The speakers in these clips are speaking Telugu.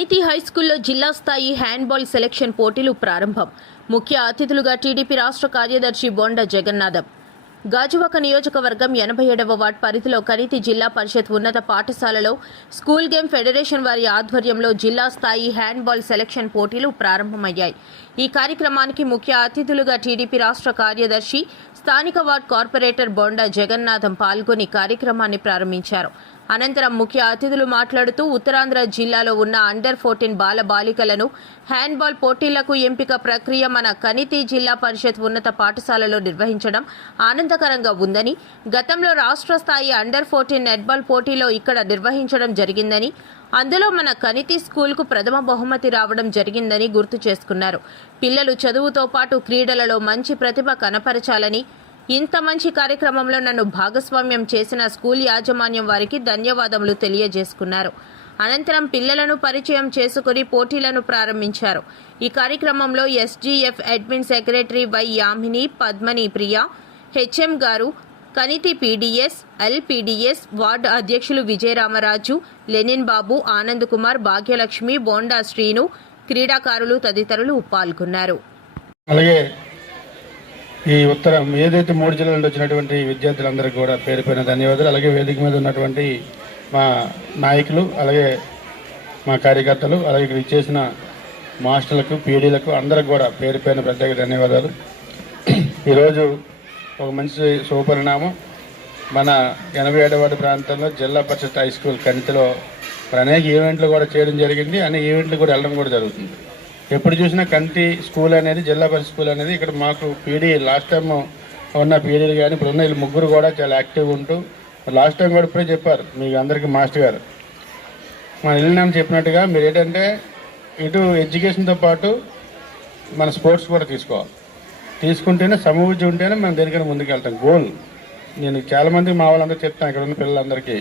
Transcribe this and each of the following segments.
కనితి హైస్కూల్లో జిల్లా స్థాయి హ్యాండ్బాల్ సెలక్షన్ పోటీలు ప్రారంభం. ముఖ్య అతిథులుగా టీడీపీ రాష్ట్ర కార్యదర్శి బొండా జగన్నాథం. గాజువాక నియోజకవర్గం 87వ వార్డ్ పరిధిలో కనితి జిల్లా పరిషత్ ఉన్నత పాఠశాలలో స్కూల్ గేమ్ ఫెడరేషన్ వారి ఆధ్వర్యంలో జిల్లా స్థాయి హ్యాండ్బాల్ సెలక్షన్ పోటీలు ప్రారంభమయ్యాయి. ఈ కార్యక్రమానికి ముఖ్య అతిథులుగా టీడీపీ రాష్ట్ర కార్యదర్శి, స్థానిక వార్డ్ కార్పొరేటర్ బొండా జగన్నాథం పాల్గొని కార్యక్రమాన్ని ప్రారంభించారు. అనంతరం ముఖ్య అతిథులు మాట్లాడుతూ ఉత్తరాంధ్ర జిల్లాలో ఉన్న అండర్-14 బాల బాలికలను హ్యాండ్బాల్ పోటీలకు ఎంపిక ప్రక్రియ మన కనితి జిల్లా పరిషత్ ఉన్నత పాఠశాలలో నిర్వహించడం ఆనందకరంగా ఉందని, గతంలో రాష్ట్ర స్థాయి అండర్-14 నెట్బాల్ పోటీలో ఇక్కడ నిర్వహించడం జరిగిందని, అందులో మన కనితి స్కూల్కు ప్రథమ బహుమతి రావడం జరిగిందని గుర్తు చేసుకున్నారు. పిల్లలు చదువుతో పాటు క్రీడలలో మంచి ప్రతిభ కనపరచాలని, ఇంత మంచి కార్యక్రమంలో నన్ను భాగస్వామ్యం చేసిన స్కూల్ యాజమాన్యం వారికి ధన్యవాదములు తెలియజేసుకున్నారు. అనంతరం పిల్లలను పరిచయం చేసుకుని పోటీలను ప్రారంభించారు. ఈ కార్యక్రమంలో SGF admin secretary Y Yamini, Padmini Priya, HM గారు, కనితి పీడీఎస్, ఎల్పీడీఎస్ వార్డు అధ్యక్షులు విజయరామరాజు, లెనిన్ బాబు, ఆనంద్ కుమార్, భాగ్యలక్ష్మి, బోండా శ్రీను, క్రీడాకారులు తదితరులు పాల్గొన్నారు. ఈ ఉత్తరం ఏదైతే 3 జిల్లాల నుండి వచ్చినటువంటి విద్యార్థులందరికీ కూడా పేరు పేరున ధన్యవాదాలు. అలాగే వేదిక మీద ఉన్నటువంటి మా నాయకులు, అలాగే మా కార్యకర్తలు, అలాగే ఇక్కడ ఇచ్చేసిన మాస్టర్లకు, పీడీలకు అందరికి కూడా పేరు పేరున ప్రత్యేక ధన్యవాదాలు. ఈరోజు ఒక మంచి శుభపరిణామం. మన 87వ వార్డు ప్రాంతంలో జిల్లా పరిషత్ హై స్కూల్ కనితిలో అనేక ఈవెంట్లు కూడా చేయడం జరిగింది. అనే ఈవెంట్లు కూడా వెళ్ళడం కూడా జరుగుతుంది. ఎప్పుడు చూసినా కనితి స్కూల్ అనేది, జిల్లా పరిషత్ స్కూల్ అనేది ఇక్కడ మాకు పీడీ లాస్ట్ టైం ఉన్న పీడీలు కానీ ఇప్పుడు ఉన్న వీళ్ళు ముగ్గురు కూడా చాలా యాక్టివ్గా ఉంటూ, లాస్ట్ టైం కూడా ఇప్పుడే చెప్పారు మీకు అందరికీ మాస్టర్ గారు, మన ఇల్లు చెప్పినట్టుగా మీరు ఏంటంటే ఇటు ఎడ్యుకేషన్తో పాటు మన స్పోర్ట్స్ కూడా తీసుకోవాలి. తీసుకుంటేనే సమూహి ఉంటేనే మనం దేనికైనా ముందుకు వెళ్తాం. గోల్ నేను చాలామంది మా వాళ్ళందరూ చెప్తాను, ఇక్కడ ఉన్న పిల్లలందరికీ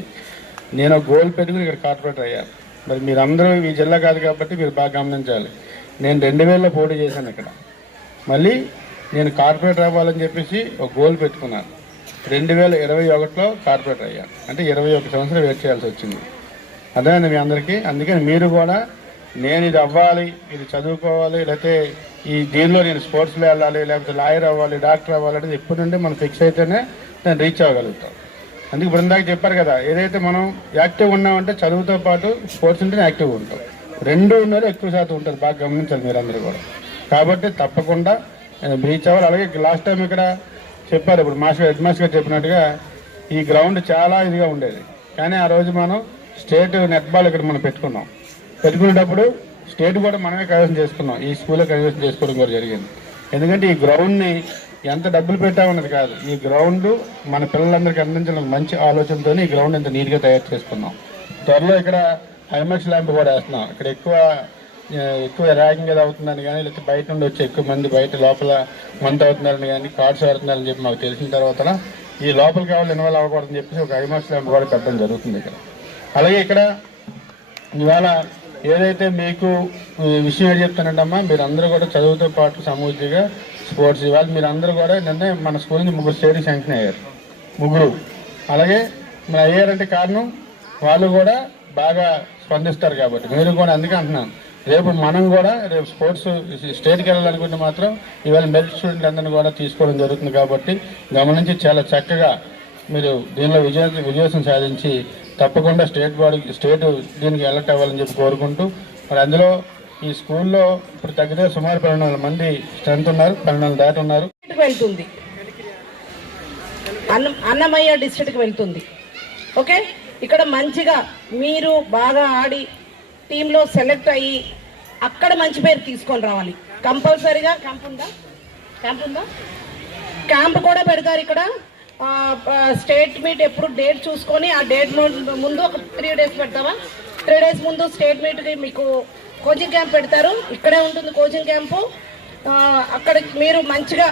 నేను గోల్ పెట్టుకుని ఇక్కడ కార్పొరేటర్ అయ్యాను. మరి మీరందరూ ఈ జిల్లా కాదు కాబట్టి మీరు బాగా గమనించాలి. నేను 2000లో పోటీ చేశాను ఇక్కడ. మళ్ళీ నేను కార్పొరేటర్ అవ్వాలని చెప్పేసి ఒక గోల్ పెట్టుకున్నాను. 2021లో కార్పొరేటర్ అయ్యాను. అంటే 21 సంవత్సరాలు వెయిట్ చేయాల్సి వచ్చింది. అదేనండి మీ అందరికీ. అందుకని మీరు కూడా నేను ఇది అవ్వాలి, ఇది చదువుకోవాలి, లేకపోతే ఈ దీనిలో నేను స్పోర్ట్స్లో వెళ్ళాలి, లేకపోతే లాయర్ అవ్వాలి, డాక్టర్ అవ్వాలి అనేది ఎప్పటి నుండి మనం ఫిక్స్ అయితేనే నేను రీచ్ అవ్వగలుగుతాం. అందుకే బృందాకి చెప్పారు కదా, ఏదైతే మనం యాక్టివ్ ఉన్నామంటే చదువుతో పాటు స్పోర్ట్స్ ఉంటేనే యాక్టివ్గా ఉంటాం. 2 ఉన్నది ఎక్కువ శాతం ఉంటుంది. బాగా గమనించాలి మీరందరూ కూడా. కాబట్టి తప్పకుండా రీచ్ అవ్వాలి. అలాగే లాస్ట్ టైం ఇక్కడ చెప్పారు, ఇప్పుడు హెడ్ మాస్టర్ గారు చెప్పినట్టుగా ఈ గ్రౌండ్ చాలా ఇదిగా ఉండేది. కానీ ఆ రోజు మనం స్టేట్ నెట్బాల్ ఇక్కడ మనం పెట్టుకునేటప్పుడు స్టేట్ కూడా మనమే కైవసం చేసుకున్నాం. ఈ స్కూల్లో కైవసం చేసుకోవడం కూడా జరిగింది. ఎందుకంటే ఈ గ్రౌండ్ని ఎంత డబ్బులు పెట్టామన్నది కాదు, ఈ గ్రౌండ్ మన పిల్లలందరికీ అందించడం మంచి ఆలోచనతో ఈ గ్రౌండ్ ఇంత నీట్గా తయారు చేసుకున్నాం. త్వరలో ఇక్కడ హైమాక్స్ ల్యాంప్ కూడా వేస్తున్నాం. ఇక్కడ ఎక్కువ ర్యాగింగ్ ఏదో అవుతుందని కానీ, లేకపోతే బయట నుండి వచ్చి ఎక్కువ మంది బయట లోపల మంత్ అవుతున్నారని కానీ, కార్డ్స్ ఆడుతున్నారని చెప్పి మాకు తెలిసిన తర్వాత ఈ లోపలికి కావాలి ఇన్వాల్వ్ అవ్వకూడదని చెప్పేసి ఒక హైమాక్స్ ల్యాంప్ కూడా పెట్టడం జరుగుతుంది ఇక్కడ. అలాగే ఇక్కడ ఇవాళ ఏదైతే మీకు విషయం ఏం చెప్తానంటమ్మా, మీరు అందరూ కూడా చదువుతో పాటు సమూహిగా స్పోర్ట్స్ ఇవాళ మీరు అందరూ కూడా నిన్నే మన స్కూల్ నుంచి 3 స్టేట్కి శాంక్షన్ అయ్యారు. 3. అలాగే మన అయ్యారంటే కారణం వాళ్ళు కూడా బాగా స్పందిస్తారు కాబట్టి మీరు కూడా. అందుకే అంటున్నాను, రేపు మనం కూడా రేపు స్పోర్ట్స్ స్టేట్కి వెళ్ళాలనుకుంటే మాత్రం ఇవాళ మెరిట్ స్టూడెంట్ అందరినీ కూడా తీసుకోవడం జరుగుతుంది. కాబట్టి గమనించి చాలా చక్కగా మీరు దీనిలో విజయోత్సవం సాధించి తప్పకుండా స్టేట్ దీనికి ఎలర్ట్ అవ్వాలని చెప్పి కోరుకుంటూ, మరి అందులో ఈ స్కూల్లో ఇప్పుడు తగ్గితే సుమారు 1200 మంది స్ట్రెంత్ ఉన్నారు, 1200 దాటి ఉన్నారు. వెళ్తుంది అన్నమయ్య డిస్ట్రిక్ట్కి వెళ్తుంది. ఓకే, ఇక్కడ మంచిగా మీరు బాగా ఆడి టీంలో సెలెక్ట్ అయ్యి అక్కడ మంచి పేరు తీసుకొని రావాలి. కంపల్సరీగా క్యాంప్ కూడా పెడతారు ఇక్కడ. స్టేట్ మీట్ ఎప్పుడు డేట్ చూసుకొని ఆ డేట్ ముందు ఒక 3 డేస్ పెడతావా, 3 డేస్ ముందు స్టేట్ మీట్కి మీకు కోచింగ్ క్యాంప్ పెడతారు. ఇక్కడే ఉంటుంది కోచింగ్ క్యాంపు. అక్కడ మీరు మంచిగా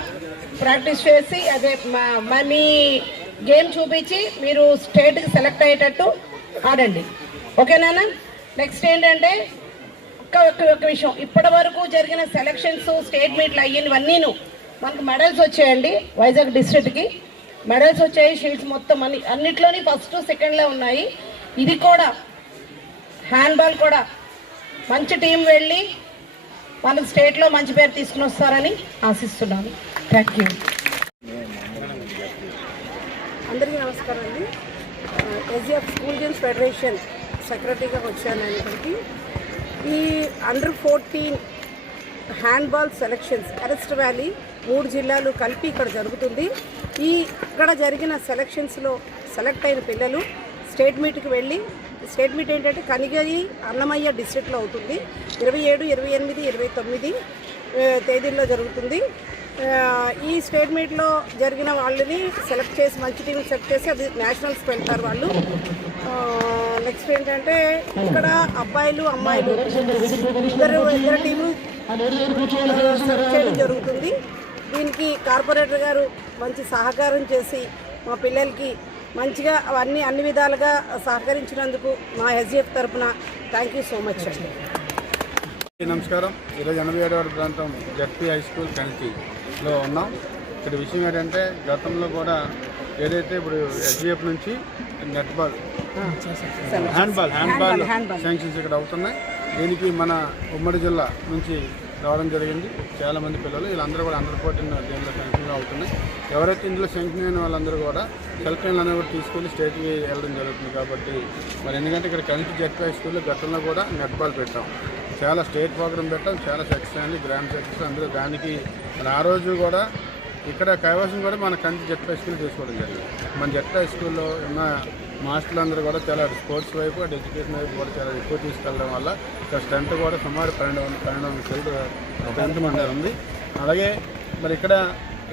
ప్రాక్టీస్ చేసి అదే మీ గేమ్ చూపించి మీరు స్టేట్కి సెలెక్ట్ అయ్యేటట్టు ఆడండి. ఓకేనా? నెక్స్ట్ ఏంటంటే ఒక విషయం, ఇప్పటి వరకు జరిగిన సెలక్షన్స్ స్టేట్ మీట్లు అయ్యినవన్నీను మనకు మెడల్స్ వచ్చాయండి. వైజాగ్ డిస్ట్రిక్ట్కి మెడల్స్ వచ్చాయి. షీల్డ్స్ మొత్తం అన్నిట్లోని ఫస్ట్ సెకండ్లో ఉన్నాయి. ఇది కూడా హ్యాండ్బాల్ కూడా మంచి టీం వెళ్ళి మన స్టేట్లో మంచి పేరు తీసుకుని వస్తారని ఆశిస్తున్నాను. Thank you. అందరికీ నమస్కారం అండి. ఎస్జిఎఫ్ స్కూల్ గేమ్స్ ఫెడరేషన్ సెక్రటరీగా వచ్చాను నేను ఇక్కడికి. ఈ అండర్-14 హ్యాండ్బాల్ సెలక్షన్స్ అరెస్ట్ వ్యాలీ 3 జిల్లాలు కలిపి ఇక్కడ జరుగుతుంది. ఇక్కడ జరిగిన సెలక్షన్స్లో సెలెక్ట్ అయిన పిల్లలు స్టేట్ మీట్కి వెళ్ళి, స్టేట్ మీట్ ఏంటంటే కనిగిరి అన్నమయ్య డిస్ట్రిక్ట్లో అవుతుంది. 27, 28, 29 తేదీల్లో జరుగుతుంది. ఈ స్టేట్ మీట్లో జరిగిన వాళ్ళని సెలెక్ట్ చేసి, మంచి టీం సెలెక్ట్ చేసి అది నేషనల్స్కి వెళ్తారు వాళ్ళు. నెక్స్ట్ ఏంటంటే ఇక్కడ అబ్బాయిలు అమ్మాయిలు ఇద్దరు టీము సెలెక్ట్ చేయడం జరుగుతుంది. దీనికి కార్పొరేటర్ గారు మంచి సహకారం చేసి మా పిల్లలకి మంచిగా అన్ని విధాలుగా సహకరించినందుకు మా ఎస్జిఎఫ్ తరఫున థ్యాంక్ యూ సో మచ్ అండి. నమస్కారం. ఈరోజు 87వ ప్రాంతం జెడ్పీ హై స్కూల్ కనికిలో ఉన్నాం. ఇక్కడ విషయం ఏంటంటే గతంలో కూడా ఏదైతే ఇప్పుడు ఎస్జిఎఫ్ నుంచి నెట్బాల్ హ్యాండ్బాల్ శాంక్షన్స్ ఇక్కడ అవుతున్నాయి. దీనికి మన ఉమ్మడి జిల్లా నుంచి రావడం జరిగింది. చాలామంది పిల్లలు వీళ్ళందరూ కూడా అండర్-14 దీనిలో శాంక్షన్ అవుతున్నాయి. ఎవరైతే ఇందులో శాంక్షన్ అయిన వాళ్ళందరూ కూడా సెల్ఫ్ లైన్ అనేది కూడా తీసుకొని స్టేట్కి వెళ్ళడం జరుగుతుంది. కాబట్టి మరి ఎందుకంటే ఇక్కడ కనిపి జెడ్పీ హై స్కూల్లో గతంలో కూడా నెట్బాల్ పెట్టాం, చాలా స్టేట్ ప్రోగ్రామ్ పెట్టాం, చాలా సెక్షన్ అయింది, గ్రాండ్ సెక్షన్. అందులో దానికి మన ఆ రోజు కూడా ఇక్కడ కైవసం కూడా మన కంటి జెడ్పీ హై స్కూల్ తీసుకోవడం జరిగింది. మన జెడ్పీ హై స్కూల్లో ఉన్న మాస్టర్లు అందరూ కూడా చాలా స్పోర్ట్స్ వైపు అటు ఎడ్యుకేషన్ వైపు కూడా చాలా ఎక్కువ తీసుకెళ్ళడం వల్ల ఇక్కడ స్ట్రెంత్ కూడా సుమారు 12 మంది ఉంది. అలాగే మరి ఇక్కడ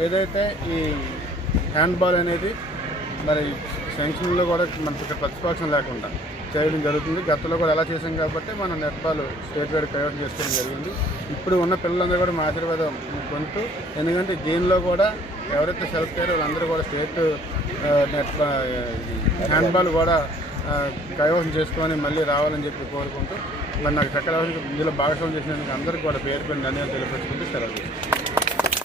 ఏదైతే ఈ హ్యాండ్బాల్ అనేది మరి శాంక్షన్లో కూడా మనకి ఇక్కడ ప్రతిపక్షం లేకుండా చేయడం జరుగుతుంది. గతంలో కూడా ఎలా చేసాం కాబట్టి మనం నెట్బాల్ స్టేట్ వైడ్ కైవసం చేసుకోవడం జరిగింది. ఇప్పుడు ఉన్న పిల్లలందరూ కూడా మా ఆశీర్వాదం పొందుతూ, ఎందుకంటే దీనిలో కూడా ఎవరైతే సెలెక్ట్ అయ్యారో వాళ్ళందరూ కూడా స్టేట్ హ్యాండ్బాల్ కూడా కైవసం చేసుకొని మళ్ళీ రావాలని చెప్పి కోరుకుంటూ, మరి నాకు చక్కగా ఇందులో భాగస్వామ్యం చేసినందుకు అందరికీ కూడా పేరు ధన్యవాదాలు తెలియపరుచుకుంటూ సెలవు.